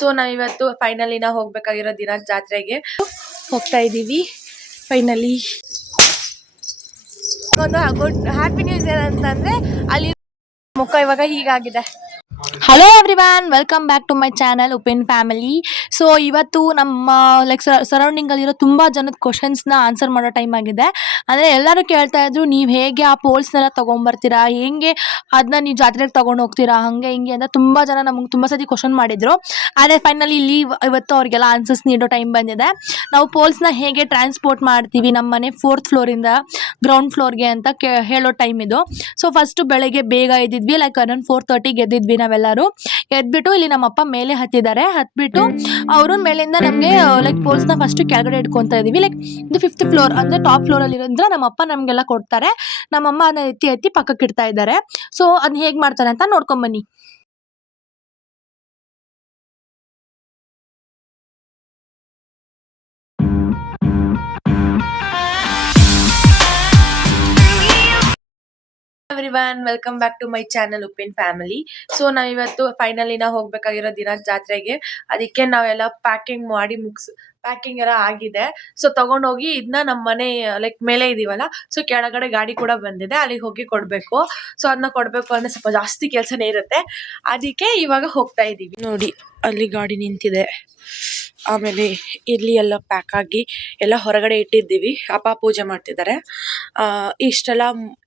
So ನಾವಿವತ್ತು finally ನಾವು ಹೋಗ್ಬೇಕಾಗಿರೋ ದಿನ ಜಾತ್ರೆಗೆ ಹೋಗ್ತಾ ಇದ್ದೀವಿ. ಫೈನಲಿ ಒಂದು ಗುಡ್ ಹ್ಯಾಪಿ ನ್ಯೂಸ್ ಏನಂತಂದ್ರೆ ಅಲ್ಲಿ ಮುಖ ಇವಾಗ ಹೀಗಾಗಿದೆ. Hello everyone, welcome back to my channel Upen family. So ಇವತ್ತು ನಮ್ಮ ಲೈಕ್ ಸರೌಂಡಿಂಗ್ ಅಲ್ಲಿರೋ ತುಂಬಾ ಜನದ ಕ್ವಶನ್ಸ್ನ ಆನ್ಸರ್ ಮಾಡೋ ಟೈಮ್ ಆಗಿದೆ. ಅಂದರೆ ಎಲ್ಲರೂ ಕೇಳ್ತಾ ಇದ್ರು, ನೀವು ಹೇಗೆ ಆ ಪೋಲ್ಸ್ನೆಲ್ಲ ತೊಗೊಂಬರ್ತೀರಾ, ಹೆಂಗೆ ಅದನ್ನ ನೀವು ಜಾತ್ರೆಗೆ ತೊಗೊಂಡು ಹೋಗ್ತೀರಾ, ಹಾಗೆ ಹಿಂಗೆ ಅಂತ ತುಂಬ ಜನ ನಮಗೆ ತುಂಬ ಸತಿ ಕ್ವಶನ್ ಮಾಡಿದ್ರು. ಆದರೆ ಫೈನಲಿ ಇಲ್ಲಿ ಇವತ್ತು ಅವ್ರಿಗೆಲ್ಲ ಆನ್ಸರ್ಸ್ ನೀಡೋ ಟೈಮ್ ಬಂದಿದೆ. ನಾವು ಪೋಲ್ಸ್ನ ಹೇಗೆ ಟ್ರಾನ್ಸ್ಪೋರ್ಟ್ ಮಾಡ್ತೀವಿ ನಮ್ಮ ಮನೆ 4th ಫ್ಲೋರಿಂದ ಗ್ರೌಂಡ್ ಫ್ಲೋರ್ಗೆ ಅಂತ ಹೇಳೋ ಟೈಮ್ ಇದು. ಸೊ ಫಸ್ಟು ಬೆಳಗ್ಗೆ ಬೇಗ ಎದ್ದಿದ್ವಿ, ಲೈಕ್ ಅರೌಂಡ್ 4:30ಗೆ ಎದ್ದಿದ್ವಿ ನಾವೆಲ್ಲರೂ. ಎದ್ಬಿಟ್ಟು ಇಲ್ಲಿ ನಮ್ಮಪ್ಪ ಮೇಲೆ ಹತ್ತಿದ್ದಾರೆ. ಹತ್ಬಿಟ್ಟು ಅವರು ಮೇಲಿಂದ ನಮಗೆ ಲೈಕ್ ಪೋಲ್ಸ್ನ ಫಸ್ಟ್ ಕೆಳಗಡೆ ಇಟ್ಕೊತಾ ಇದೀವಿ. ಲೈಕ್ ಇದು 5th ಫ್ಲೋರ್ ಅಂದ್ರೆ ಟಾಪ್ ಫ್ಲೋರ್ ಅಲ್ಲಿ ಇರೋದ್ರಿಂದ ನಮ್ಮಪ್ಪ ನಮಗೆಲ್ಲ ಕೊಡ್ತಾರೆ. ನಮ್ಮಮ್ಮ ಅದನ್ನ ಎತ್ತಿ ಎತ್ತಿ ಪಕ್ಕಕ್ಕೆ ಇಡ್ತಾ ಇದ್ದಾರೆ. ಸೊ ಅದನ್ನ ಹೇಗ್ ಮಾಡ್ತಾರೆ ಅಂತ ನೋಡ್ಕೊಂಡ್ ಬನ್ನಿ. Everyone, welcome back to my channel Upen family. So ನಾವಿವತ್ತು ಫೈನಲಿ ನಾವು ಹೋಗ್ಬೇಕಾಗಿರೋ ದಿನ ಜಾತ್ರೆಗೆ. ಅದಕ್ಕೆ ನಾವೆಲ್ಲ ಪ್ಯಾಕಿಂಗ್ ಎಲ್ಲ ಆಗಿದೆ. ಸೊ ತಗೊಂಡೋಗಿ ಇದನ್ನ ನಮ್ಮ ಮನೆ ಲೈಕ್ ಮೇಲೆ ಇದೀವಲ್ಲ, ಸೊ ಕೆಳಗಡೆ ಗಾಡಿ ಕೂಡ ಬಂದಿದೆ, ಅಲ್ಲಿಗೆ ಹೋಗಿ ಕೊಡ್ಬೇಕು. ಸೊ ಅದನ್ನ ಕೊಡ್ಬೇಕು ಅಂದ್ರೆ ಸ್ವಲ್ಪ ಜಾಸ್ತಿ ಕೆಲಸನೇ ಇರುತ್ತೆ. ಅದಕ್ಕೆ ಇವಾಗ ಹೋಗ್ತಾ ಇದೀವಿ. ನೋಡಿ ಅಲ್ಲಿ ಗಾಡಿ ನಿಂತಿದೆ. ಆಮೇಲೆ ಇಲ್ಲಿ ಎಲ್ಲ ಪ್ಯಾಕ್ ಆಗಿ ಎಲ್ಲ ಹೊರಗಡೆ ಇಟ್ಟಿದ್ದೀವಿ. ಅಪ್ಪ ಪೂಜೆ ಮಾಡ್ತಿದ್ದಾರೆ. ಇಷ್ಟೆಲ್ಲ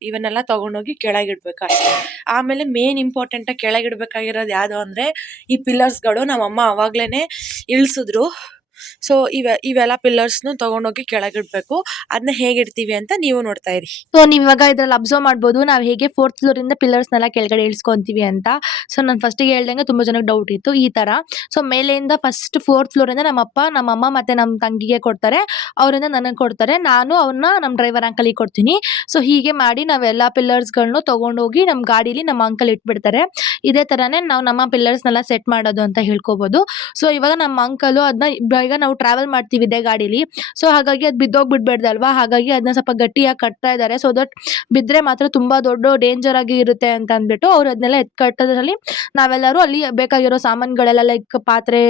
ಇವನ್ನೆಲ್ಲ ತಗೊಂಡೋಗಿ ಕೆಳಗಿಡ್ಬೇಕು ಅಷ್ಟೇ. ಆಮೇಲೆ ಮೇನ್ ಇಂಪಾರ್ಟೆಂಟ್ ಆಗಿ ಕೆಳಗಿಡ್ಬೇಕಾಗಿರೋದು ಯಾವುದು ಅಂದರೆ ಈ ಪಿಲ್ಲರ್ಸ್ಗಳು ನಮ್ಮಮ್ಮ ಅವಾಗ್ಲೇ ಇಳಿಸಿದ್ರು. ಸೊ ಇವೆಲ್ಲ ಪಿಲ್ಲರ್ಸ್ನು ತಗೊಂಡೋಗಿ ಕೆಳಗಿಡ್ಬೇಕು. ಅದನ್ನ ಹೇಗಿಡ್ತೀವಿ ಅಂತ ನೀವು ನೋಡ್ತಾ ಇರಿ. ಸೊ ನೀವು ಇವಾಗ ಇದ್ರಲ್ಲಿ ಅಬ್ಸರ್ವ್ ಮಾಡ್ಬೋದು ನಾವು ಹೇಗೆ 4th ಫ್ಲೋರಿಂದ ಪಿಲ್ಲರ್ಸ್ನೆಲ್ಲ ಕೆಳಗಡೆ ಇಳಿಸ್ಕೊಂತೀವಿ ಅಂತ. ಸೊ ನಾನು ಫಸ್ಟಿಗೆ ಹೇಳ್ದಂಗೆ ತುಂಬ ಜನಕ್ಕೆ ಡೌಟ್ ಇತ್ತು ಈ ಥರ. ಸೊ ಮೇಲೆಯಿಂದ ಫಸ್ಟ್ 4th ಫ್ಲೋರಿಂದ ನಮ್ಮಪ್ಪ ನಮ್ಮಮ್ಮ ಮತ್ತು ನಮ್ಮ ತಂಗಿಗೆ ಕೊಡ್ತಾರೆ, ಅವರಿಂದ ನನಗೆ ಕೊಡ್ತಾರೆ, ನಾನು ಅವ್ರನ್ನ ನಮ್ಮ ಡ್ರೈವರ್ ಅಂಕಲಿಗೆ ಕೊಡ್ತೀನಿ. ಸೊ ಹೀಗೆ ಮಾಡಿ ನಾವೆಲ್ಲ ಪಿಲ್ಲರ್ಸ್ಗಳನ್ನೂ ತೊಗೊಂಡೋಗಿ ನಮ್ಮ ಗಾಡೀಲಿ ನಮ್ಮ ಅಂಕಲ್ ಇಟ್ಬಿಡ್ತಾರೆ. ಇದೇ ಥರನೇ ನಾವು ನಮ್ಮ ಪಿಲ್ಲರ್ಸ್ನೆಲ್ಲ ಸೆಟ್ ಮಾಡೋದು ಅಂತ ಹೇಳ್ಕೊಬೋದು. ಸೊ ಇವಾಗ ನಮ್ಮ ಅಂಕಲು ಅದನ್ನ ಈಗ ನಾವು ಟ್ರಾವೆಲ್ ಮಾಡ್ತೀವಿ ಇದೇ ಗಾಡೀಲಿ. ಸೊ ಹಾಗಾಗಿ ಅದು ಬಿದ್ದೋಗ್ಬಿಡ್ಬೇಡ್ದಲ್ವಾ, ಹಾಗಾಗಿ ಅದನ್ನ ಸ್ವಲ್ಪ ಗಟ್ಟಿಯಾಗಿ ಕಟ್ತಾ ಇದ್ದಾರೆ. ಸೊ ದಟ್ ಬಿದ್ದರೆ ಮಾತ್ರ ತುಂಬ ದೊಡ್ಡ ಡೇಂಜರ್ ಆಗಿ ಇರುತ್ತೆ ಅಂತ ಅಂದ್ಬಿಟ್ಟು ಅವ್ರು ಅದನ್ನೆಲ್ಲ ಕಟ್ಟೋದ್ರಲ್ಲಿ ನಾವೆಲ್ಲರೂ ಅಲ್ಲಿ ಬೇಕಾಗಿರೋ ಸಾಮಾನುಗಳೆಲ್ಲ ಲೈಕ್ ಪಾತ್ರೆ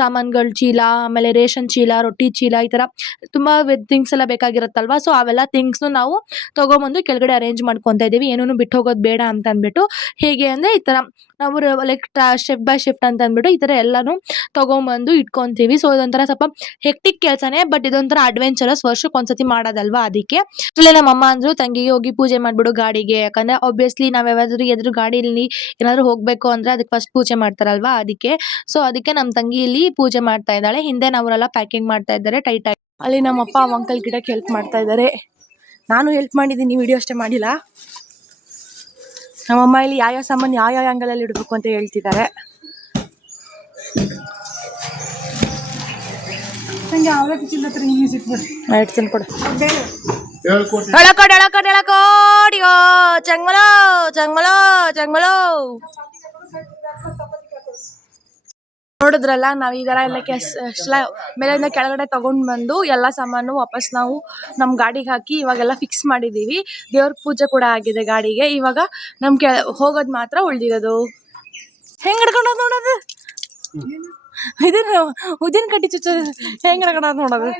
ಸಾಮಾನುಗಳು, ಚೀಲ, ಆಮೇಲೆ ರೇಷನ್ ಚೀಲ, ರೊಟ್ಟಿ ಚೀಲ, ಈ ಥರ ತುಂಬ ಥಿಂಗ್ಸ್ ಎಲ್ಲ ಬೇಕಾಗಿರುತ್ತಲ್ವಾ. ಸೊ ಅವೆಲ್ಲ ಥಿಂಗ್ಸ್ನು ನಾವು ತೊಗೊಂಬಂದು ಕೆಳಗಡೆ ಅರೇಂಜ್ ಮಾಡ್ಕೊತಾ ಇದ್ದೀವಿ, ಏನೂ ಬಿಟ್ಟು ಹೋಗೋದು ಬೇಡ ಅಂತ ಅಂದ್ಬಿಟ್ಟು. ಹೇಗೆ ಅಂದರೆ ಈ ಥರ ನಾವು ಲೈಕ್ ಶಿಫ್ಟ್ ಬೈ ಶಿಫ್ಟ್ ಅಂತ ಅಂದ್ಬಿಟ್ಟು ಈ ಥರ ಎಲ್ಲನೂ ತೊಗೊಂಬಂದು ಇಟ್ಕೊತೀವಿ. ಸೊ ಇದೊಂಥರ ಸ್ವಲ್ಪ ಹೆಕ್ಟಿಕ್ ಕೆಲಸನೇ, ಬಟ್ ಇದೊಂಥರ ಅಡ್ವೆಂಚರಸ್, ವರ್ಷಕ್ಕೆ ಒಂದ್ಸತಿ ಮಾಡೋದಲ್ವಾ. ಅದಕ್ಕೆ ಇಲ್ಲೇ ನಮ್ಮಮ್ಮ ಅಂದ್ರು ತಂಗಿಗೆ ಹೋಗಿ ಪೂಜೆ ಮಾಡ್ಬಿಡು ಗಾಡಿಗೆ, ಯಾಕಂದ್ರೆ ಆಬ್ವಿಯಸ್ಲಿ ನಾವ್ ಎದುರು ಗಾಡಿಯಲ್ಲಿ ಏನಾದ್ರು ಹೋಗ್ಬೇಕು ಅಂದ್ರೆ ಅದಕ್ಕೆ ಫಸ್ಟ್ ಪೂಜೆ ಮಾಡ್ತಾರಲ್ವಾ, ಅದಕ್ಕೆ. ಸೊ ಅದಕ್ಕೆ ನಮ್ಮ ತಂಗಿ ಇಲ್ಲಿ ಪೂಜೆ ಮಾಡ್ತಾ ಇದ್ದಾಳೆ. ಹಿಂದೆ ನಾವರೆಲ್ಲ ಪ್ಯಾಕಿಂಗ್ ಮಾಡ್ತಾ ಇದ್ದಾರೆ ಟೈಟ್ ಆಗಿ. ಅಲ್ಲಿ ನಮ್ಮಪ್ಪ ಅಂಕಲ್ ಗಿಡಕ್ಕೆ ಹೆಲ್ಪ್ ಮಾಡ್ತಾ ಇದ್ದಾರೆ. ನಾನು ಹೆಲ್ಪ್ ಮಾಡಿದ್ದೀನಿ, ವಿಡಿಯೋ ಅಷ್ಟೇ ಮಾಡಿಲ್ಲ. ನಮ್ಮಮ್ಮ ಇಲ್ಲಿ ಯಾವ ಸಾಮಾನು ಯಾವ ಆಂಗಲಲ್ಲಿ ಇಡಬೇಕು ಅಂತ ಹೇಳ್ತಿದ್ದಾರೆ. ನೋಡಿದ್ರಲ್ಲ, ನಾವು ಈ ಥರ ಎಲ್ಲ ಮೇಲಿಂದ ಕೆಳಗಡೆ ತಗೊಂಡು ಬಂದು ಎಲ್ಲ ಸಾಮಾನು ವಾಪಸ್ ನಾವು ನಮ್ಮ ಗಾಡಿಗೆ ಹಾಕಿ ಇವಾಗೆಲ್ಲ ಫಿಕ್ಸ್ ಮಾಡಿದ್ದೀವಿ. ದೇವ್ರ ಪೂಜೆ ಕೂಡ ಆಗಿದೆ ಗಾಡಿಗೆ. ಇವಾಗ ನಮ್ಗೆ ಹೋಗೋದು ಮಾತ್ರ ಉಳಿದಿರೋದು. ಹೆಂಗೆ ಹಿಡ್ಕೊಂಡು ನೋಡೋದು, ಇದನ್ನ ಉದ್ದಿನ ಕಟ್ಟಿ ಚುಚ್ಚ ಹೆಂಗ್ ಹಿಡ್ಕೊಂಡ್ ನೋಡೋದು,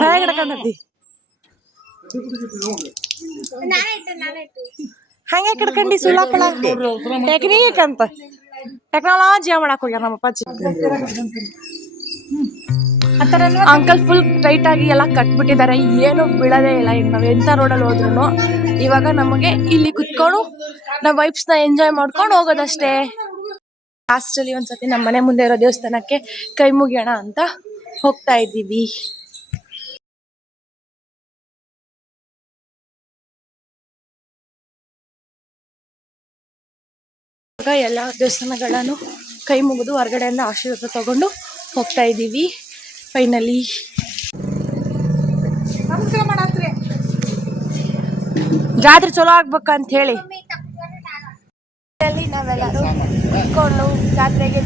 ಹೇಗೆ ಹಿಡ್ಕೊಂಡತಿ ಹಂಗೆ ಹಿಡ್ಕೊಂಡಿ ಸುಳ್ಳಾಪಳ ಟೆಕ್ನಿಕ್ ಅಂತ ಟೆಕ್ನಾಲಜಿ ಮಾಡಕ್ ಹೋಗ್ಯಾರ ನಮ್ಮ ಅಪ್ಪಾಜಿ. ಅಂಕಲ್ ಫುಲ್ ಟೈಟ್ ಆಗಿ ಎಲ್ಲ ಕಟ್ಬಿಟ್ಟಿದ್ದಾರೆ, ಏನು ಬಿಡೋದೇ ಇಲ್ಲ. ಈಗ ನಾವು ಎಂಥ ರೋಡಲ್ಲಿ ಹೋದ್ರು ಇವಾಗ ನಮಗೆ ಇಲ್ಲಿ ಕುತ್ಕೊಂಡು ನಾವು ವೈಬ್ಸ್ನ ಎಂಜಾಯ್ ಮಾಡ್ಕೊಂಡು ಹೋಗೋದಷ್ಟೇ. ಲಾಸ್ಟಲ್ಲಿ ಒಂದ್ಸತಿ ನಮ್ಮ ಮನೆ ಮುಂದೆ ಇರೋ ದೇವಸ್ಥಾನಕ್ಕೆ ಕೈ ಮುಗಿಯೋಣ ಅಂತ ಹೋಗ್ತಾ ಇದ್ದೀವಿ. ಎಲ್ಲ ದೇವಸ್ಥಾನಗಳನ್ನು ಕೈ ಮುಗಿದು ಹೊರಗಡೆಯಿಂದ ಆಶೀರ್ವಾದ ತಗೊಂಡು ಹೋಗ್ತಾ ಇದ್ದೀವಿ. ಫೈನಲಿ ಜಾತ್ರೆ ಚಲೋ ಆಗ್ಬೇಕಂತ ಹೇಳಿ ನಾವೆಲ್ಲರೂ ಕುತ್ಕೊಂಡು ಜಾತ್ರೆಗೆ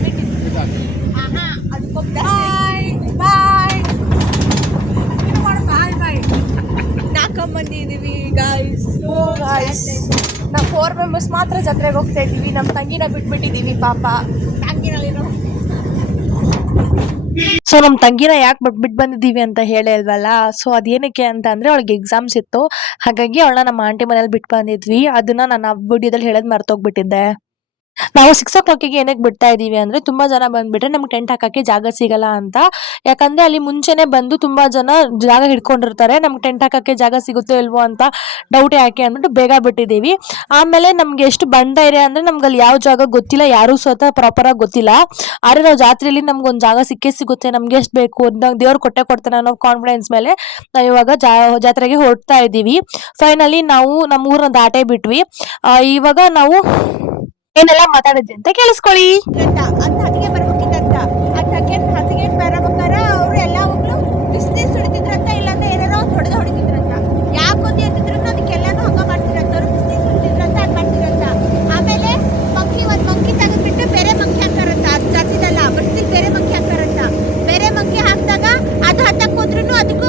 ನಾಲ್ಕೊಂಬಂದಿದ್ದೀವಿ ಗಾಯ್ಸ್. ನಾವು 4 ಮೆಂಬರ್ಸ್ ಮಾತ್ರ ಜಾತ್ರೆಗೆ ಹೋಗ್ತಾ ಇದ್ದೀವಿ. ನಮ್ಮ ತಂಗಿನ ಬಿಟ್ಬಿಟ್ಟಿದ್ದೀವಿ ಪಾಪ. ಸೊ ನಮ್ಮ ತಂಗಿನ ಯಾಕೆ ಬಿಟ್ಟು ಬಂದಿದ್ದೀವಿ ಅಂತ ಹೇಳೇ ಅಲ್ವಲ್ಲ. ಸೊ ಅದೇನಕ್ಕೆ ಅಂತ ಅಂದ್ರೆ ಅವಳಿಗೆ ಎಕ್ಸಾಮ್ಸ್ ಇತ್ತು, ಹಾಗಾಗಿ ಅವಳನ್ನ ನಮ್ಮ ಆಂಟಿ ಮನೇಲಿ ಬಿಟ್ಟು ಬಂದಿದ್ವಿ. ಅದನ್ನ ನಾನು ಆ ವಿಡಿಯೋದಲ್ಲಿ ಹೇಳೋದು ಮರ್ತೋಗ್ಬಿಟ್ಟಿದ್ದೆ. ನಾವು 6 o'clockಗೆ ಏನಕ್ಕೆ ಬಿಡ್ತಾ ಇದೀವಿ ಅಂದ್ರೆ ತುಂಬಾ ಜನ ಬಂದ್ಬಿಟ್ರೆ ನಮ್ಗೆ ಟೆಂಟ್ ಹಾಕಕ್ಕೆ ಜಾಗ ಸಿಗಲ್ಲ ಅಂತ. ಯಾಕಂದ್ರೆ ಅಲ್ಲಿ ಮುಂಚೆನೆ ಬಂದು ತುಂಬಾ ಜನ ಜಾಗ ಹಿಡ್ಕೊಂಡಿರ್ತಾರೆ. ನಮ್ಗೆ ಟೆಂಟ್ ಹಾಕಕ್ಕೆ ಜಾಗ ಸಿಗುತ್ತೋ ಇಲ್ವೋ ಅಂತ ಡೌಟ್ ಯಾಕೆ ಅಂದ್ಬಿಟ್ಟು ಬೇಗ ಬಿಟ್ಟಿದ್ದೀವಿ. ಆಮೇಲೆ ನಮ್ಗೆ ಎಷ್ಟು ಬಂದ ಇದೆ ಅಂದ್ರೆ ನಮ್ಗೆ ಅಲ್ಲಿ ಯಾವ ಜಾಗ ಗೊತ್ತಿಲ್ಲ, ಯಾರು ಸ್ವತಃ ಪ್ರಾಪರ್ ಆಗಿ ಗೊತ್ತಿಲ್ಲ. ಆದ್ರೆ ನಾವು ಜಾತ್ರೆಯಲ್ಲಿ ನಮ್ಗೊಂದು ಜಾಗ ಸಿಕ್ಕೇ ಸಿಗುತ್ತೆ, ನಮ್ಗೆ ಎಷ್ಟು ಬೇಕು ದೇವ್ರು ಕೊಟ್ಟೆ ಕೊಡ್ತಾನೆ ಅನ್ನೋ ಕಾನ್ಫಿಡೆನ್ಸ್ ಮೇಲೆ ನಾವು ಇವಾಗ ಜಾತ್ರೆಗೆ ಹೊರಡ್ತಾ ಇದ್ದೀವಿ. ಫೈನಲಿ ನಾವು ನಮ್ಮ ಊರನ್ನ ದಾಟೇ ಬಿಟ್ವಿ. ಇವಾಗ ನಾವು ಏನೆಲ್ಲ ಮಾತಾಡಿದ್ವಿ ಅಂತ ಕೇಳಿಸ್ಕೊಳ್ಳಿ. ಅಂತ ಹತ್ತಿಗೆ ಬರ್ಬೇಕಿತ್ತಂತ ಹತ್ತಿಗೆ ಬರಬೇಕಾರ ಅವರು ಎಲ್ಲಾವಾಗ್ಲೂ ಬಿಸ್ನೆಸ್ ಹೊಡಿತಿದ್ರಂತ, ಇಲ್ಲಾಂದ್ರೆ ಏನಾರೋ ಹೊಡೆದು ಹೊಡಿತಿದ್ರಂತ. ಯಾಕೊಂದು ಅಂತಿದ್ರು ಅದಕ್ಕೆಲ್ಲಾನು ಹಂಗ ಮಾಡ್ತಿರಂತ, ಅವ್ರು ಬಿಸ್ನೆಸ್ ಹೊಡಿತಿದ್ರಂತ ಅದ್ ಮಾಡ್ತಿರಂತ. ಆಮೇಲೆ ಒಂದ್ ಮಂಕಿ ತೆಗೆದ್ಬಿಟ್ಟು ಬೇರೆ ಮಂಕಿ ಹಾಕಾರಂತ, ಅದು ಜಾತಿದಲ್ಲ ಬರ್ತಿಗೆ ಬೇರೆ ಮಂಕಿ ಹಾಕಾರಂತ. ಬೇರೆ ಮಂಕಿ ಹಾಕಿದಾಗ ಅದು ಹತ್ತಕ್ ಹೋದ್ರು ಅದಕ್ಕೂ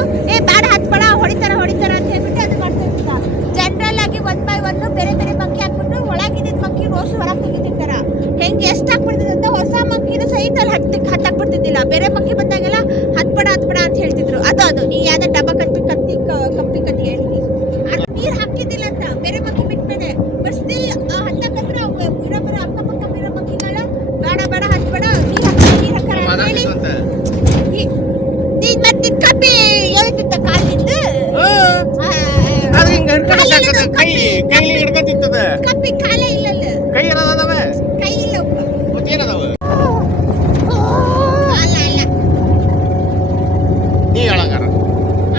ಬ್ಯಾಡ ಹತ್ಬೇಡ ಹೊಡಿತಾರ ಅಂತ ಹೇಳ್ಬಿಟ್ಟು ಅದು ಮಾಡ್ತಾ ಇರ್ತಿದ್ದ. ಜನರಲ್ ಆಗಿ 1 by 1 ಬೇರೆ ಬೇರೆ ಮಂಕಿ ಹಾಕ್ಬಿಟ್ಟು ಒಳಗಿದ್ದ ಮಂಕಿ ರೋಸ್ ಹೊರಗೆ ತೆಗಿತಿರ್ತಾರ. ಹೆಂಗೆ ಎಷ್ಟು ಹಾಕ್ಬಿಡ್ತಿದಂತ ಹೊಸ ಮಂಕಿನೂ ಸಹಿತ ಅಲ್ಲಿ ಹತ್ತಾಕ್ ಬಿಡ್ತಿದ್ದಿಲ್ಲ. ಬೇರೆ ಮಂಕಿ ಬಂದಾಗೆಲ್ಲ ಹತ್ಬೇಡ ಅಂತ ಹೇಳ್ತಿದ್ರು. ಅದು ನೀ ಯಾವ್ದ ಡಬ್ಬ ಕಪ್ಪಿ ಕತ್ತಿ ಹೇಳ್ತಿ ನೀರ್ ಹಾಕಿದ್ದಿಲ್ಲ ಅಂತ ಬೇರೆ ಮಂಕಿ ಬಿಟ್ಮೇಲೆ. ಬಟ್ ಸ್ಟಿಲ್ ಹತ್ತಕತ್ರ ಇರೋಬರ ಅಕ್ಕಪಕ್ಕ ಇರೋ ಮಂಕಿಗಳ ಬೇಡ ಹತ್ಬೇಡ ನೀರ್ ಹಾಕಾರ ಹೇಳಿ ಮತ್ತೆ ಕಪ್ಪಿ ಹೇಳ್ತಿತ್ತ ಕಾಲಿಂದ ಕಪ್ಪಿ ಕಾಲೇ ಇಲ್ಲಲ್ಲ, ಕೈ ಇಲ್ಲ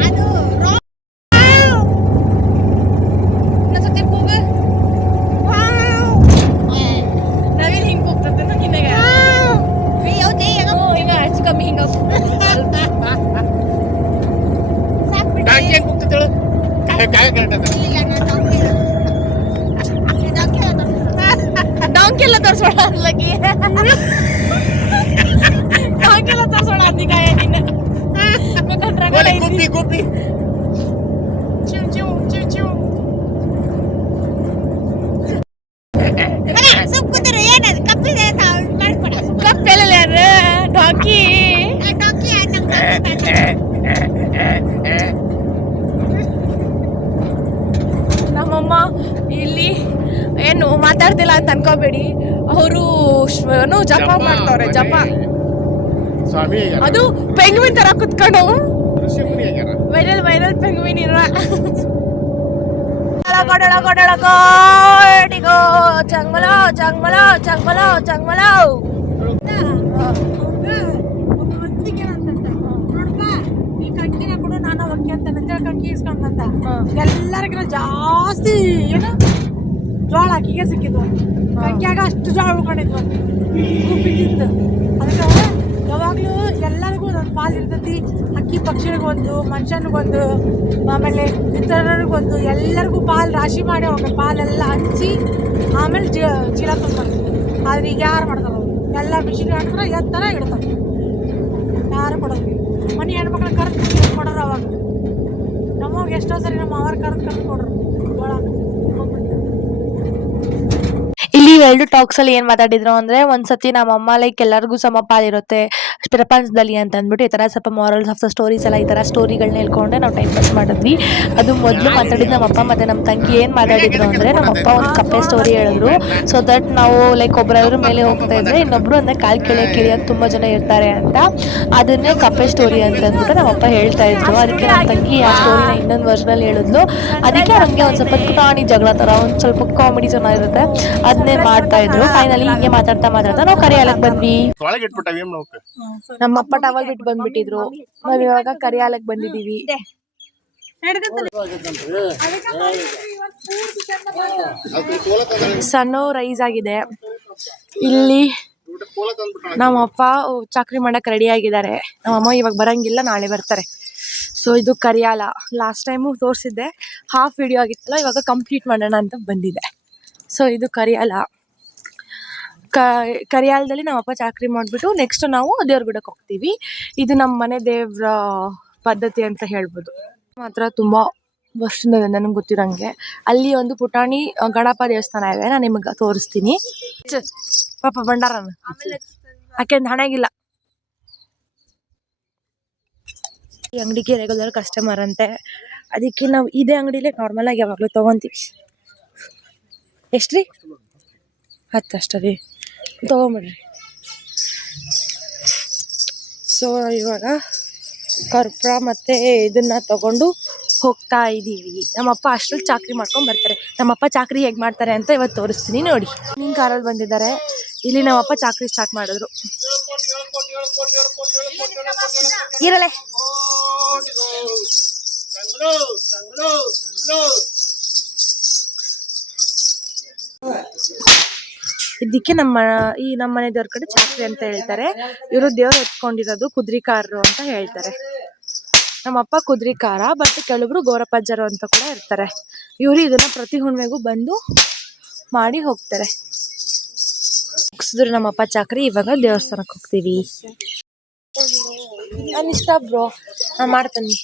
ಅದು ಇನ್ನೊಂದ್ಸತಿ ಕೂಗ ನಾವೇನು ಹಿಂಗೆ ಹೋಗ್ತದೆ ನಿನಗೆ ಯಾವ್ದೇ ಈಗ ಹೆಚ್ಚು ಕಮ್ಮಿ ಹಿಂಗ ಡಾಂಕೆಲ್ಲ ತೋರ್ಸೋಣ ಅನ್ಲಕ್ಕಿ ಡಾಂಕೆಲ್ಲ ತೋರ್ಸೋಣ ಅಂದಿಗಾಯ ನಿನ್ನ ಗುಪ್ಪಿ ಕಪ್ಪೆಲ್ಲ ಡಾಂಕಿ ನಮ್ಮಮ್ಮ ಇಲ್ಲಿ ಏನು ಮಾತಾಡ್ತಿಲ್ಲ ಅಂತ ಅನ್ಕೋಬೇಡಿ, ಅವರು ಜಪ ಮಾಡ್ತಾವ್ರೆ. ಜಪ ಅದು ಪೆಂಗ್ವಿನ್ ತರ ಕುತ್ಕೊಂಡು ವೈರಲ್ ಪೆಂಗ್ವಿನ್ ಇರ ಚಂಗ್ಮಲ ಈ ಕಂಕಿನ ಕೊಡು ನಾನು ಒಕ್ಕಿ ಅಂತ ಕಂಕಿ ಇಸ್ಕೊಂಡಂತ ಎಲ್ಲರಿಗಿನ ಜಾಸ್ತಿ ಏನು ಜೋಳ ಅಕ್ಕಿಗೆ ಸಿಕ್ಕಿದ್ವು. ಕಂಕಿಯಾಗ ಅಷ್ಟು ಜೋಳ ಉಳ್ಕೊಂಡಿದ್ವು ಗುಪ್ಪಿದ್ದು. ಅದಕ್ಕೆ ಯಾವಾಗಲೂ ಎಲ್ಲರಿಗೂ ನನ್ನ ಪಾಲು ಇರ್ತೈತಿ. ಅಕ್ಕಿ ಪಕ್ಷಿಗಳಿಗೊಂದು, ಮನುಷ್ಯನಿಗೊಂದು, ಆಮೇಲೆ ಇತರರಿಗೊಂದು, ಎಲ್ಲರಿಗೂ ಪಾಲು ರಾಶಿ ಮಾಡಿ ಅವಾಗ ಪಾಲೆಲ್ಲ ಹಂಚಿ ಆಮೇಲೆ ಚೀಲ ತುಂಬ್ತಾರೆ. ಆದ್ರೆ ಈಗ ಯಾರು ಮಾಡ್ತಾರೆ? ಎಲ್ಲ ಮಿಷಿನ್ ಹಾಕಿದ್ರೆ ಎತ್ತರ ಇಡ್ತಾರೆ, ಯಾರು ಕೊಡೋದು. ಮನೆ ಹೆಣ್ಮಕ್ಳು ಕರೆದು ಕೊಡೋರು. ಅವಾಗ ನಮಗೆ ಎಷ್ಟೋ ಸರಿ ನಮ್ಮ ಅವ್ರ ಕರೆದು ಕೊಡ್ರು ಜೋಳ. ಇಲ್ಲಿ 2 ಟಾಕ್ಸ್ ಅಲ್ಲಿ ಏನ್ ಮಾತಾಡಿದ್ರು ಅಂದ್ರೆ, ಒಂದ್ಸತಿ ನಮ್ಮ ಅಮ್ಮ ಲೈಕ್ ಎಲ್ಲರಿಗೂ ಸಮಪಾಲಿರುತ್ತೆ ಪ್ರಪಂಚದಲ್ಲಿ ಅಂತ ಅಂದ್ಬಿಟ್ಟು ಈ ತರ ಸ್ವಲ್ಪ ಮಾರಲ್ಸ್ ಆಫ್ ದ ಸ್ಟೋರೀಸ್ ಎಲ್ಲ ಈ ತರ ಸ್ಟೋರಿಗಳನ್ನ ಹೇಳ್ಕೊಂಡೆ ನಾವು ಟೈಮ್ ಪಾಸ್ ಮಾಡಿದ್ವಿ. ಅದು ಮೊದಲು ಮಾತಾಡಿದ ನಮ್ಮಪ್ಪ ಮತ್ತೆ ನಮ್ಮ ತಂಗಿ ಏನ್ ಮಾತಾಡಿದ್ರು ಅಂದ್ರೆ, ನಮ್ಮಪ್ಪ ಒಂದು ಕಪ್ಪೆ ಸ್ಟೋರಿ ಹೇಳಿದ್ರು. ಸೊ ದಟ್ ನಾವು ಲೈಕ್ ಒಬ್ಬರಾದ್ರೂ ಮೇಲೆ ಹೋಗ್ತಾ ಇದ್ರೆ ಇನ್ನೊಬ್ರು ಅಂದ್ರೆ ಕಾಲ್ ಕೆಳಿಯಕ್ಕೆ ತುಂಬಾ ಜನ ಇರ್ತಾರೆ ಅಂತ, ಅದನ್ನೇ ಕಪ್ಪೆ ಸ್ಟೋರಿ ಅಂತ ಅಂದ್ಬಿಟ್ಟು ನಮ್ಮಪ್ಪ ಹೇಳ್ತಾ ಇದ್ರು. ಅದಕ್ಕೆ ನಮ್ಮ ತಂಗಿ ಆ ಸ್ಟೋರಿನ ಇನ್ನೊಂದು ವರ್ಷ ಅಲ್ಲಿ ಹೇಳಿದ್ಲು. ಅದಕ್ಕೆ ನಮ್ಗೆ ಒಂದ್ ಸ್ವಲ್ಪ ಪುಟಾಣಿ ಜಗಳ ತರ ಒಂದ್ ಸ್ವಲ್ಪ ಕಾಮಿಡಿ ಚೆನ್ನಾಗಿರುತ್ತೆ, ಅದನ್ನೇ ಮಾಡ್ತಾ ಇದ್ರು. ಫೈನಲಿ ಹಿಂಗೆ ಮಾತಾಡ್ತಾ ನಾವು ಕರಿಯಾಲಕ್ಕೆ ಬಂದ್ವಿ. ನಮ್ಮಪ್ಪ ಟವಲ್ ಬಿಟ್ಟು ಬಂದ್ಬಿಟ್ಟಿದ್ರು. ನಾವ್ ಇವಾಗ ಕರಿಯಾಲಕ್ಕೆ ಬಂದಿದೀವಿ. ಸಣ್ಣ ರೈಸ್ ಆಗಿದೆ. ಇಲ್ಲಿ ನಮ್ಮಪ್ಪ ಚಾಕ್ರಿ ಮಾಡಕ್ ರೆಡಿ ಆಗಿದ್ದಾರೆ. ನಮ್ಮಮ್ಮ ಇವಾಗ ಬರಂಗಿಲ್ಲ, ನಾಳೆ ಬರ್ತಾರೆ. ಸೊ ಇದು ಕರಿಯಾಲ. ಲಾಸ್ಟ್ ಟೈಮು ತೋರಿಸಿದ್ದೆ, ಹಾಫ್ ವಿಡಿಯೋ ಆಗಿತ್ತಲ್ಲ, ಇವಾಗ ಕಂಪ್ಲೀಟ್ ಮಾಡೋಣ ಅಂತ ಬಂದಿದೆ. ಸೊ ಇದು ಕರಿಯಾಲ. ಕರಿಯಾಲದಲ್ಲಿ ನಮ್ಮಪ್ಪ ಚಾಕ್ರಿ ಮಾಡಿಬಿಟ್ಟು ನೆಕ್ಸ್ಟ್ ನಾವು ದೇವ್ರಗುಡಕ್ಕೆ ಹೋಗ್ತೀವಿ. ಇದು ನಮ್ಮ ಮನೆ ದೇವ್ರ ಪದ್ಧತಿ ಅಂತ ಹೇಳ್ಬೋದು. ಮಾತ್ರ ತುಂಬ ವರ್ಷದಿಂದ ನನಗೆ ಗೊತ್ತಿರೋಂಗೆ ಅಲ್ಲಿ ಒಂದು ಪುಟಾಣಿ ಗಣಪ ದೇವಸ್ಥಾನ ಇದೆ, ನಾನು ನಿಮಗೆ ತೋರಿಸ್ತೀನಿ. ಪಾಪ ಭಂಡಾರನ ಆಕೆ ಹಣೆಗಿಲ್ಲ. ಈ ಅಂಗಡಿಗೆ ರೆಗ್ಯುಲರ್ ಕಸ್ಟಮರ್ ಅಂತೆ, ಅದಕ್ಕೆ ನಾವು ಇದೇ ಅಂಗಡಿಲೇ ನಾರ್ಮಲ್ ಆಗಿ ಯಾವಾಗಲೂ ತೊಗೊತೀವಿ. ಎಷ್ಟ್ರಿ? 10 ಅಷ್ಟೇ ರೀ, ತೊಗೊಂಬಿಡ್ರಿ. ಸೊ ಇವಾಗ ಕರ್ಪೂರ ಮತ್ತು ಇದನ್ನು ತಗೊಂಡು ಹೋಗ್ತಾ ಇದ್ದೀವಿ. ನಮ್ಮಪ್ಪ ಅಷ್ಟರಲ್ಲಿ ಚಾಕ್ರಿ ಮಾಡ್ಕೊಂಡು ಬರ್ತಾರೆ. ನಮ್ಮಪ್ಪ ಚಾಕ್ರಿ ಹೇಗೆ ಮಾಡ್ತಾರೆ ಅಂತ ಇವತ್ತು ತೋರಿಸ್ತೀನಿ ನೋಡಿ. ನಿನ್ನ ಕಾರಲ್ಲಿ ಬಂದಿದ್ದಾರೆ. ಇಲ್ಲಿ ನಮ್ಮಪ್ಪ ಚಾಕ್ರಿ ಸ್ಟಾರ್ಟ್ ಮಾಡಿದ್ರು. ಇರಲೇ ಇದಕ್ಕೆ ನಮ್ಮ ಮನೆ ದೇವ್ರ ಕಡೆ ಚಾಕ್ರಿ ಅಂತ ಹೇಳ್ತಾರೆ. ಇವರು ದೇವ್ರು ಎತ್ಕೊಂಡಿರೋದು ಕುದುರೆಕಾರರು ಅಂತ ಹೇಳ್ತಾರೆ. ನಮ್ಮಪ್ಪ ಕುದುರೆಕಾರ, ಬಟ್ ಕೆಲವರು ಗೌರಪ್ಪಜ್ಜರು ಅಂತ ಕೂಡ ಇರ್ತಾರೆ. ಇವರು ಇದನ್ನ ಪ್ರತಿ ಹುಣ್ಣಿಮೆಗೂ ಬಂದು ಮಾಡಿ ಹೋಗ್ತಾರೆ. ಮುಗಿಸಿದ್ರು ನಮ್ಮಪ್ಪ ಚಾಕ್ರಿ. ಇವಾಗ ದೇವಸ್ಥಾನಕ್ಕೆ ಹೋಗ್ತೀವಿ. ನಾನು ಇಷ್ಟ ಬ್ರೋ, ನಾನು ಮಾಡ್ತೀನಿ.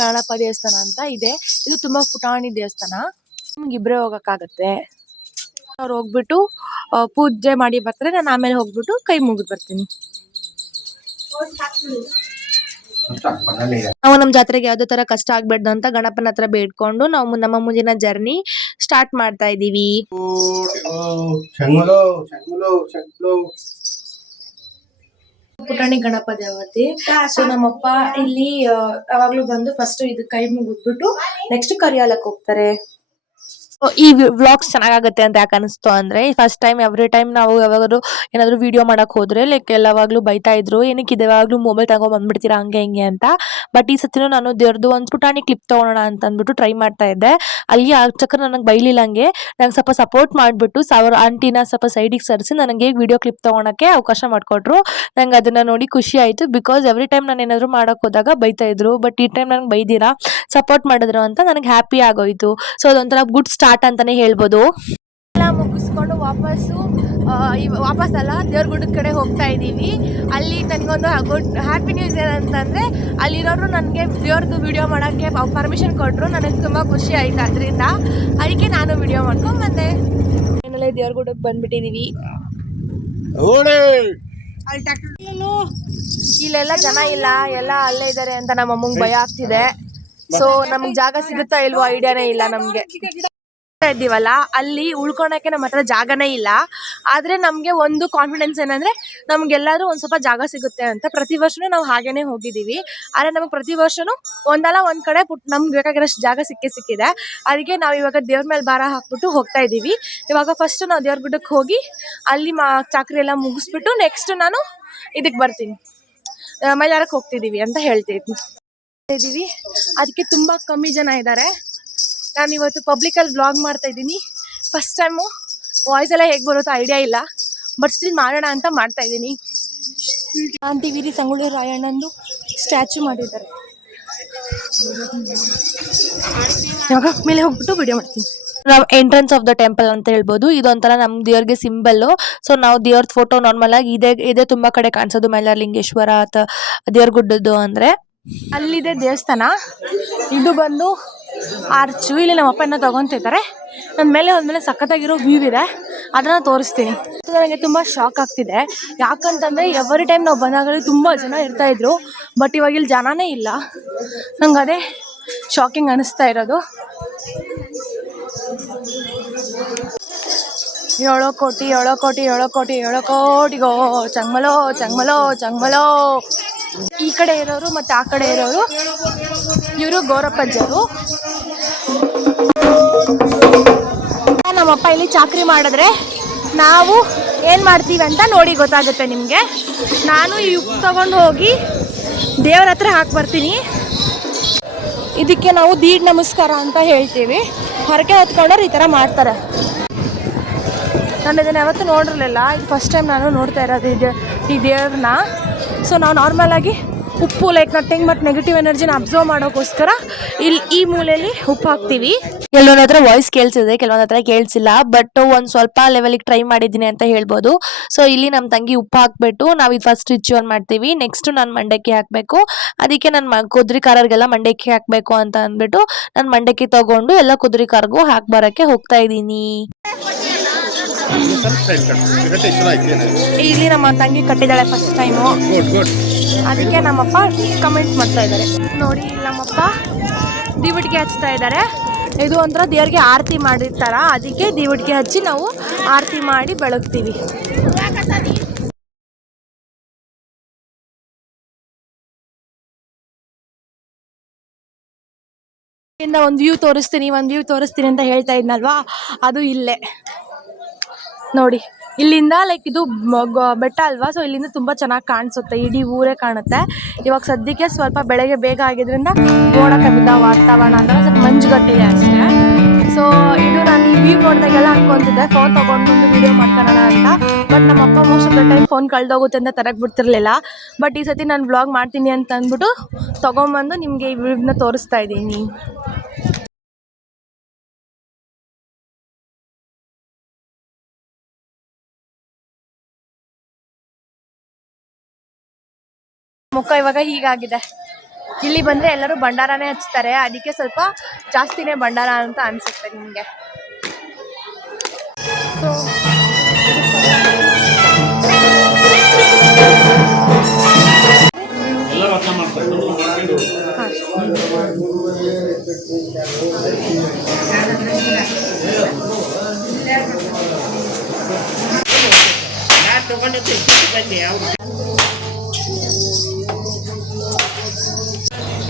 ಗಣಪ ದೇವಸ್ಥಾನ ಅಂತ ಇದೆ. ಇದು ತುಂಬಾ ಪುಟಾಣಿ ದೇವಸ್ಥಾನ. ನಮ್ಗೆ ಇಬ್ಬರೇ ಹೋಗಕ್ಕಾಗತ್ತೆ. ಅವ್ರು ಹೋಗ್ಬಿಟ್ಟು ಪೂಜೆ ಮಾಡಿ ಬರ್ತಾರೆ. ನಾನು ಆಮೇಲೆ ಹೋಗ್ಬಿಟ್ಟು ಕೈ ಮುಗಿದು ಬರ್ತೀನಿ. ನಾವು ನಮ್ಮ ಜಾತ್ರೆಗೆ ಯಾವ್ದೇ ತರ ಕಷ್ಟ ಆಗ್ಬೇಡ್ದು ಅಂತ ಗಣಪನ ಹತ್ರ ಬೇಡ್ಕೊಂಡು ನಾವು ನಮ್ಮ ಮುಂದಿನ ಜರ್ನಿ ಸ್ಟಾರ್ಟ್ ಮಾಡ್ತಾ ಇದೀವಿ. ಪುಟಾಣಿ ಗಣಪ ದೇವತೆ. ಸೊ ನಮ್ಮಪ್ಪ ಇಲ್ಲಿ ಯಾವಾಗ್ಲೂ ಬಂದು ಫಸ್ಟ್ ಇದು ಕೈ ಮುಗಿದ್ಬಿಟ್ಟು ನೆಕ್ಸ್ಟ್ ಕರಿಯಾಲಕ್ಕೆ ಹೋಗ್ತಾರೆ. ಈ ವ್ಲಾಗ್ಸ್ ಚೆನ್ನಾಗಾಗುತ್ತೆ ಅಂತ ಯಾಕೆ ಅನಿಸ್ತು ಅಂದ್ರೆ, ಫಸ್ಟ್ ಟೈಮ್ ಎವ್ರಿ ಟೈಮ್ ನಾವು ಯಾವಾಗಾದ್ರು ಏನಾದ್ರು ವಿಡಿಯೋ ಮಾಡಕ್ ಹೋದ್ರೆ ಲೈಕ್ ಎಲ್ಲವಾಗ್ಲೂ ಬೈತಾ ಇದ್ರು, ಏನಕ್ಕೆ ಯಾವಾಗ್ಲೂ ಮೊಬೈಲ್ ತಗೊಂಡ್ ಬಂದ್ಬಿಡ್ತೀರಾ ಹಂಗೆ ಹಿಂಗೆ ಅಂತ. ಬಟ್ ಈ ಸತಿನೂ ನಾನು ದೇವ್ರದ್ದು ಒಂದು ಪುಟಾಣಿ ಕ್ಲಿಪ್ ತಗೊಳೋಣ ಅಂತ ಅಂದ್ಬಿಟ್ಟು ಟ್ರೈ ಮಾಡ್ತಾ ಇದ್ದೆ. ಅಲ್ಲಿ ಆ ಚಕ್ರ ನನಗೆ ಬೈಲಿಲ್ಲ. ಹಂಗೆ ನಂಗೆ ಸ್ವಲ್ಪ ಸಪೋರ್ಟ್ ಮಾಡಿಬಿಟ್ಟು ಆಂಟಿನ ಸ್ವಲ್ಪ ಸೈಡಿಗೆ ಸರಿಸಿ ನನಗೆ ವಿಡಿಯೋ ಕ್ಲಿಪ್ ತಗೊಳಕ್ಕೆ ಅವಕಾಶ ಮಾಡಿಕೊಟ್ರು. ನಂಗೆ ಅದನ್ನ ನೋಡಿ ಖುಷಿ ಆಯ್ತು. ಬಿಕಾಸ್ ಎವ್ರಿ ಟೈಮ್ ನಾನು ಏನಾದ್ರು ಮಾಡಕ್ ಹೋದಾಗ ಬೈತಾ ಇದ್ರು, ಬಟ್ ಈ ಟೈಮ್ ನನಗೆ ಬೈದಿರಾ, ಸಪೋರ್ಟ್ ಮಾಡಿದ್ರು ಅಂತ ನನಗೆ ಹ್ಯಾಪಿ ಆಗೋಯ್ತು. ಸೊ ಅದೊಂಥರ ಗುಡ್ ಸ್ಟಾರ್ಟ್ ಅಂತಾನೆ ಹೇಳ್ಬೋದು. ಎಲ್ಲ ಮುಗಿಸ್ಕೊಂಡು ವಾಪಸ್ ದೇವ್ರ ಗುಡ್ಡದ ಕಡೆ ಹೋಗ್ತಾ ಇದ್ದೀವಿ. ಅಲ್ಲಿ ನನಗೊಂದು ಗುಡ್ ಹ್ಯಾಪಿ ನ್ಯೂಸ್ ಏನಂತಂದ್ರೆ, ಅಲ್ಲಿರೋರು ನನಗೆ ದೇವ್ರದ್ದು ವಿಡಿಯೋ ಮಾಡೋಕ್ಕೆ ಪರ್ಮಿಷನ್ ಕೊಟ್ಟರು. ನನಗೆ ತುಂಬ ಖುಷಿ ಆಯ್ತು ಅದರಿಂದ. ಅದಕ್ಕೆ ನಾನು ವಿಡಿಯೋ ಮಾಡ್ಕೊಂಡು ಬಂದೆ. ಏನೆಲ್ಲ ದೇವ್ರ ಗುಡ್ಡಕ್ಕೆ ಬಂದ್ಬಿಟ್ಟಿದ್ದೀವಿ. ಇಲ್ಲೆಲ್ಲ ಜನ ಇಲ್ಲ, ಎಲ್ಲ ಅಲ್ಲೇ ಇದ್ದಾರೆ ಅಂತ ನಮ್ಮ ಅಮ್ಮಂಗೆ ಭಯ ಆಗ್ತಿದೆ. ಸೊ ನಮ್ಗೆ ಜಾಗ ಸಿಗುತ್ತಾ ಇಲ್ವೋ ಐಡಿಯಾನೇ ಇಲ್ಲ. ನಮ್ಗೆ ಇದ್ದೀವಲ್ಲ, ಅಲ್ಲಿ ಉಳ್ಕೊಳಕ್ಕೆ ನಮ್ಮ ಹತ್ರ ಜಾಗನೇ ಇಲ್ಲ. ಆದ್ರೆ ನಮ್ಗೆ ಒಂದು ಕಾನ್ಫಿಡೆನ್ಸ್ ಏನಂದ್ರೆ, ನಮ್ಗೆಲ್ಲಾದ್ರೂ ಒಂದ್ ಸ್ವಲ್ಪ ಜಾಗ ಸಿಗುತ್ತೆ ಅಂತ. ಪ್ರತಿ ವರ್ಷನೂ ನಾವು ಹಾಗೇನೆ ಹೋಗಿದ್ದೀವಿ. ಆದ್ರೆ ನಮಗೆ ಪ್ರತಿ ವರ್ಷನೂ ಒಂದಲ್ಲ ಒಂದ್ ಕಡೆ ನಮ್ಗೆ ಬೇಕಾಗಿರೋಷ್ಟು ಜಾಗ ಸಿಕ್ಕಿದೆ. ಅದಕ್ಕೆ ನಾವು ಇವಾಗ ದೇವ್ರ ಮೇಲೆ ಭಾರ ಹಾಕ್ಬಿಟ್ಟು ಹೋಗ್ತಾ ಇದ್ದೀವಿ. ಇವಾಗ ಫಸ್ಟ್ ನಾವು ದೇವ್ರ ಗುಡ್ಡಕ್ಕೆ ಹೋಗಿ ಅಲ್ಲಿ ಚಾಕ್ರಿ ಎಲ್ಲ ಮುಗಿಸ್ಬಿಟ್ಟು ನೆಕ್ಸ್ಟ್ ನಾನು ಇದಕ್ಕೆ ಬರ್ತೀನಿ, ಮೈಲಾರಕ್ಕೆ ಹೋಗ್ತಿದ್ದೀವಿ ಅಂತ ಹೇಳ್ತಿದ್ದೀವಿ. ಅದಕ್ಕೆ ತುಂಬಾ ಕಮ್ಮಿ ಜನ ಇದ್ದಾರೆ. ನಾನು ಇವತ್ತು ಪಬ್ಲಿಕಲ್ಲಿ ವ್ಲಾಗ್ ಮಾಡ್ತಾ ಇದ್ದೀನಿ. ಫಸ್ಟ್ ಟೈಮು ವಾಯ್ಸ್ ಎಲ್ಲ ಹೇಗೆ ಬರುತ್ತೋ ಐಡಿಯಾ ಇಲ್ಲ, ಬಟ್ ಸ್ಟಿಲ್ ಮಾಡೋಣ ಅಂತ ಮಾಡ್ತಾ ಇದ್ದೀನಿ. ಕ್ರಾಂತಿವೀರಿ ಸಂಗೊಳ್ಳಿ ರಾಯಣ್ಣಂದು ಸ್ಟ್ಯಾಚು ಮಾಡಿದ್ದಾರೆ. ಇವಾಗ ಮೇಲೆ ಹೋಗ್ಬಿಟ್ಟು ವಿಡಿಯೋ ಮಾಡ್ತೀನಿ. ನಾವು ಎಂಟ್ರೆನ್ಸ್ ಆಫ್ ದ ಟೆಂಪಲ್ ಅಂತ ಹೇಳ್ಬೋದು. ಇದೊಂಥರ ನಮ್ಮ ದೇವ್ರಿಗೆ ಸಿಂಬಲ್ಲು. ಸೊ ನಾವು ದೇವ್ರ ಫೋಟೋ ನಾರ್ಮಲ್ ಆಗಿ ಇದೇ ತುಂಬಾ ಕಡೆ ಕಾಣಿಸೋದು, ಮೈಲಾರಲಿಂಗೇಶ್ವರ ಅಥವಾ ದೇವ್ರ ಗುಡ್ಡದ್ದು ಅಂದ್ರೆ. ಅಲ್ಲಿದೆ ದೇವಸ್ಥಾನ. ಇದು ಬಂದು ಆರ್ಚು. ಇಲ್ಲಿ ನಮ್ಮ ಅಪ್ಪ ತಗೊಂತಿದ್ದಾರೆ. ನನ್ನ ಮೇಲೆ ಒಂದ್ಮೇಲೆ ಸಖತ್ತಾಗಿರೋ ವ್ಯೂ ಇದೆ, ಅದನ್ನ ತೋರಿಸ್ತೀನಿ. ನನಗೆ ತುಂಬಾ ಶಾಕ್ ಆಗ್ತಿದೆ. ಯಾಕಂತಂದ್ರೆ ಎವ್ರಿ ಟೈಮ್ ನಾವು ಬಂದಾಗಲೇ ತುಂಬಾ ಜನ ಇರ್ತಾ ಇದ್ರು, ಬಟ್ ಇವಾಗ ಇಲ್ಲಿ ಜನನೇ ಇಲ್ಲ. ನಂಗೆ ಅದೇ ಶಾಕಿಂಗ್ ಅನಿಸ್ತಾ ಇರೋದು. 7 ಕೋಟಿ 7 ಕೋಟಿ 7 ಕೋಟಿ 7 ಕೋಟಿಗೋ ಚಂಗ್ಮಲೋ ಚಂಗ್ಮಲೋ ಚಂಗ್ಮಲೋ. ಈ ಕಡೆ ಇರೋರು ಮತ್ತೆ ಆ ಕಡೆ ಇರೋರು ಇವರು ಗೌರಪ್ಪಜ್ಜರು. ನಮ್ಮಪ್ಪ ಇಲ್ಲಿ ಚಾಕ್ರಿ ಮಾಡಿದ್ರೆ ನಾವು ಏನು ಮಾಡ್ತೀವಿ ಅಂತ ನೋಡಿ ಗೊತ್ತಾಗುತ್ತೆ ನಿಮಗೆ. ನಾನು ಈ ಉಪ್ಪು ತಗೊಂಡು ಹೋಗಿ ದೇವ್ರ ಹತ್ರ ಹಾಕಿ ಬರ್ತೀನಿ. ಇದಕ್ಕೆ ನಾವು ದೀಡ್ ನಮಸ್ಕಾರ ಅಂತ ಹೇಳ್ತೀವಿ. ಹೊರಗೆ ಹೊತ್ಕೊಂಡವ್ರು ಈ ಥರ ಮಾಡ್ತಾರೆ. ನಾನು ಇದನ್ನು ಯಾವತ್ತೂ ನೋಡಿರಲಿಲ್ಲ, ಇದು ಫಸ್ಟ್ ಟೈಮ್ ನಾನು ನೋಡ್ತಾ ಇರೋದು ಈ ದೇವ್ರನ್ನ. ಸೊ ನಾವು ನಾರ್ಮಲಾಗಿ ಉಪ್ಪು ಲೈಕ್ ನಥಿಂಗ್ ಬಟ್ ನೆಗೆಟಿವ್ ಎನರ್ಜಿನ ಅಬ್ಸರ್ವ್ ಮಾಡೋಕ್ಕೋಸ್ಕರ ಇಲ್ಲಿ ಈ ಮೂಲೆಯಲ್ಲಿ ಉಪ್ಪು ಹಾಕ್ತೀವಿ. ಕೆಲವೊಂದು ಹತ್ರ ವಾಯ್ಸ್ ಕೇಳಿಸಿದೆ, ಕೆಲವೊಂದು ಹತ್ರ ಕೇಳಿಸಿಲ್ಲ, ಬಟ್ ಒಂದು ಸ್ವಲ್ಪ ಲೆವೆಲಿಗೆ ಟ್ರೈ ಮಾಡಿದ್ದೀನಿ ಅಂತ ಹೇಳ್ಬೋದು. ಸೊ ಇಲ್ಲಿ ನಮ್ಮ ತಂಗಿ ಉಪ್ಪು ಹಾಕ್ಬಿಟ್ಟು ನಾವು ಇದು ಫಸ್ಟ್ ರಿಚುವಲ್ ಮಾಡ್ತೀವಿ. ನೆಕ್ಸ್ಟ್ ನಾನು ಮಂಡಕ್ಕಿ ಹಾಕಬೇಕು. ಅದಕ್ಕೆ ನಾನು ಕುದುರೆಕಾರರಿಗೆಲ್ಲ ಮಂಡಕ್ಕಿ ಹಾಕಬೇಕು ಅಂತ ಅಂದ್ಬಿಟ್ಟು ನಾನು ಮಂಡಕ್ಕಿ ತಗೊಂಡು ಎಲ್ಲ ಕುದುರೆಕಾರರಿಗೂ ಹಾಕಿ ಬರೋಕ್ಕೆ ಹೋಗ್ತಾ ಇದ್ದೀನಿ. ಇಲ್ಲಿ ನಮ್ಮ ತಂಗಿ ಕಟ್ಟಿದ್ದಾಳೆ ಫಸ್ಟ್ ಟೈಮು. ಅದಕ್ಕೆ ನಮ್ಮಪ್ಪ ಕಮೆಂಟ್ ಮಾಡ್ತಾ ಇದ್ದಾರೆ ನೋಡಿ. ನಮ್ಮಪ್ಪ ದೀವಟಿಗೆ ಹಚ್ತಾ ಇದ್ದಾರೆ. ಇದು ಒಂಥರ ದೇವ್ರಿಗೆ ಆರತಿ ಮಾಡಿರ್ತಾರ, ಅದಕ್ಕೆ ದೀವಟಿಗೆ ಹಚ್ಚಿ ನಾವು ಆರತಿ ಮಾಡಿ ಬೆಳಗ್ತೀವಿ. ಒಂದು ವ್ಯೂ ತೋರಿಸ್ತೀನಿ ಅಂತ ಹೇಳ್ತಾ ಇದ್ನಲ್ವಾ, ಅದು ಇಲ್ಲೇ ನೋಡಿ. ಇಲ್ಲಿಂದ ಲೈಕ್ ಇದು ಬೆಟ್ಟ ಅಲ್ವಾ, ಸೊ ಇಲ್ಲಿಂದ ತುಂಬ ಚೆನ್ನಾಗಿ ಕಾಣಿಸುತ್ತೆ, ಇಡೀ ಊರೇ ಕಾಣುತ್ತೆ. ಇವಾಗ ಸದ್ಯಕ್ಕೆ ಸ್ವಲ್ಪ ಬೆಳಗ್ಗೆ ಬೇಗ ಆಗಿದ್ರಿಂದ ಮೋಡ ಕವಿದ ವಾತಾವರಣ ಅಂತ ಸ್ವಲ್ಪ ಮಂಜುಗಟ್ಟಿದೆ ಅಷ್ಟೇ. ಸೊ ಇದು ನಾನು ಈ ವ್ಯೂ ನೋಡಿದಾಗೆಲ್ಲ ಅನ್ಕೊಂತಿದ್ದೆ ಫೋನ್ ತೊಗೊಂಡು ವಿಡಿಯೋ ಮಾಡ್ಕೊಳ್ಳೋಣ ಅಂತ. ಬಟ್ ನಮ್ಮ ಅಪ್ಪ most of the time phone ಕಳೆದೋಗುತ್ತೆ ಅಂತ ತರಕ್ಕೆ ಬಿಡ್ತಿರ್ಲಿಲ್ಲ. ಬಟ್ ಈ ಸತಿ ನಾನು ವ್ಲಾಗ್ ಮಾಡ್ತೀನಿ ಅಂತ ಅಂದ್ಬಿಟ್ಟು ತೊಗೊಂಬಂದು ನಿಮಗೆ ಈ ವ್ಯೂನ ತೋರಿಸ್ತಾ ಇದ್ದೀನಿ. ಮುಖ ಇವಾಗ ಹೀಗಾಗಿದೆ. ಇಲ್ಲಿ ಬಂದರೆ ಎಲ್ಲರೂ ಭಂಡಾರನೇ ಹಚ್ತಾರೆ, ಅದಕ್ಕೆ ಸ್ವಲ್ಪ ಜಾಸ್ತಿನೇ ಭಂಡಾರ ಅಂತ ಅನಿಸುತ್ತೆ ನಿಮಗೆ. ಸೊ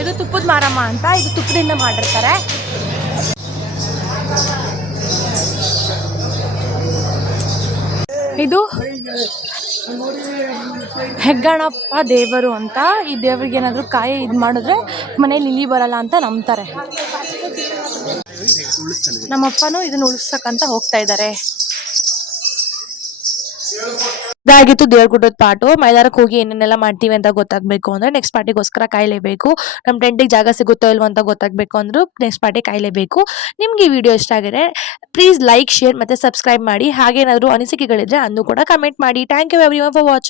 ಇದು ತುಪ್ಪದ ಮಾರಮ್ಮ ಅಂತ, ಇದು ತುಪ್ಪದಿಂದ ಮಾಡಿರ್ತಾರೆ. ಇದು ಹೆಗ್ಗಣಪ್ಪ ದೇವರು ಅಂತ. ಈ ದೇವ್ರಿಗೆ ಏನಾದರೂ ಕಾಯಿ ಇದು ಮಾಡಿದ್ರೆ ಮನೇಲಿ ಇಲಿ ಬರಲ್ಲ ಅಂತ ನಂಬ್ತಾರೆ. ನಮ್ಮಪ್ಪನೂ ಇದನ್ನ ಉಳಿಸಕ್ಕಂತ ಹೋಗ್ತಾ ಇದ್ದಾರೆ. ಇದಾಗಿತ್ತು ದೇವ್ರಗುಡ್ಡದ ಪಾಟು. ಮೈದಾರಕ್ಕೆ ಹೋಗಿ ಏನೇನೆಲ್ಲ ಮಾಡ್ತೀವಿ ಅಂತ ಗೊತ್ತಾಗಬೇಕು ಅಂದರೆ ನೆಕ್ಸ್ಟ್ ಪಾರ್ಟಿಗೋಸ್ಕರ ಕಾಯಲೇಬೇಕು. ನಮ್ಮ ಟೆಂಟಿಗೆ ಜಾಗ ಸಿಗುತ್ತೋ ಇಲ್ವೋ ಅಂತ ಗೊತ್ತಾಗಬೇಕು ಅಂದರೂ ನೆಕ್ಸ್ಟ್ ಪಾರ್ಟಿ ಕಾಯಲೇಬೇಕು. ನಿಮಗೆ ಈ ವಿಡಿಯೋ ಇಷ್ಟ ಆಗಿದೆ ಪ್ಲೀಸ್ ಲೈಕ್, ಶೇರ್ ಮತ್ತು ಸಬ್ಸ್ಕ್ರೈಬ್ ಮಾಡಿ. ಹಾಗೇನಾದರೂ ಅನಿಸಿಕೆಗಳಿದ್ರೆ ಅದನ್ನು ಕೂಡ ಕಮೆಂಟ್ ಮಾಡಿ. Thank you everyone for watching.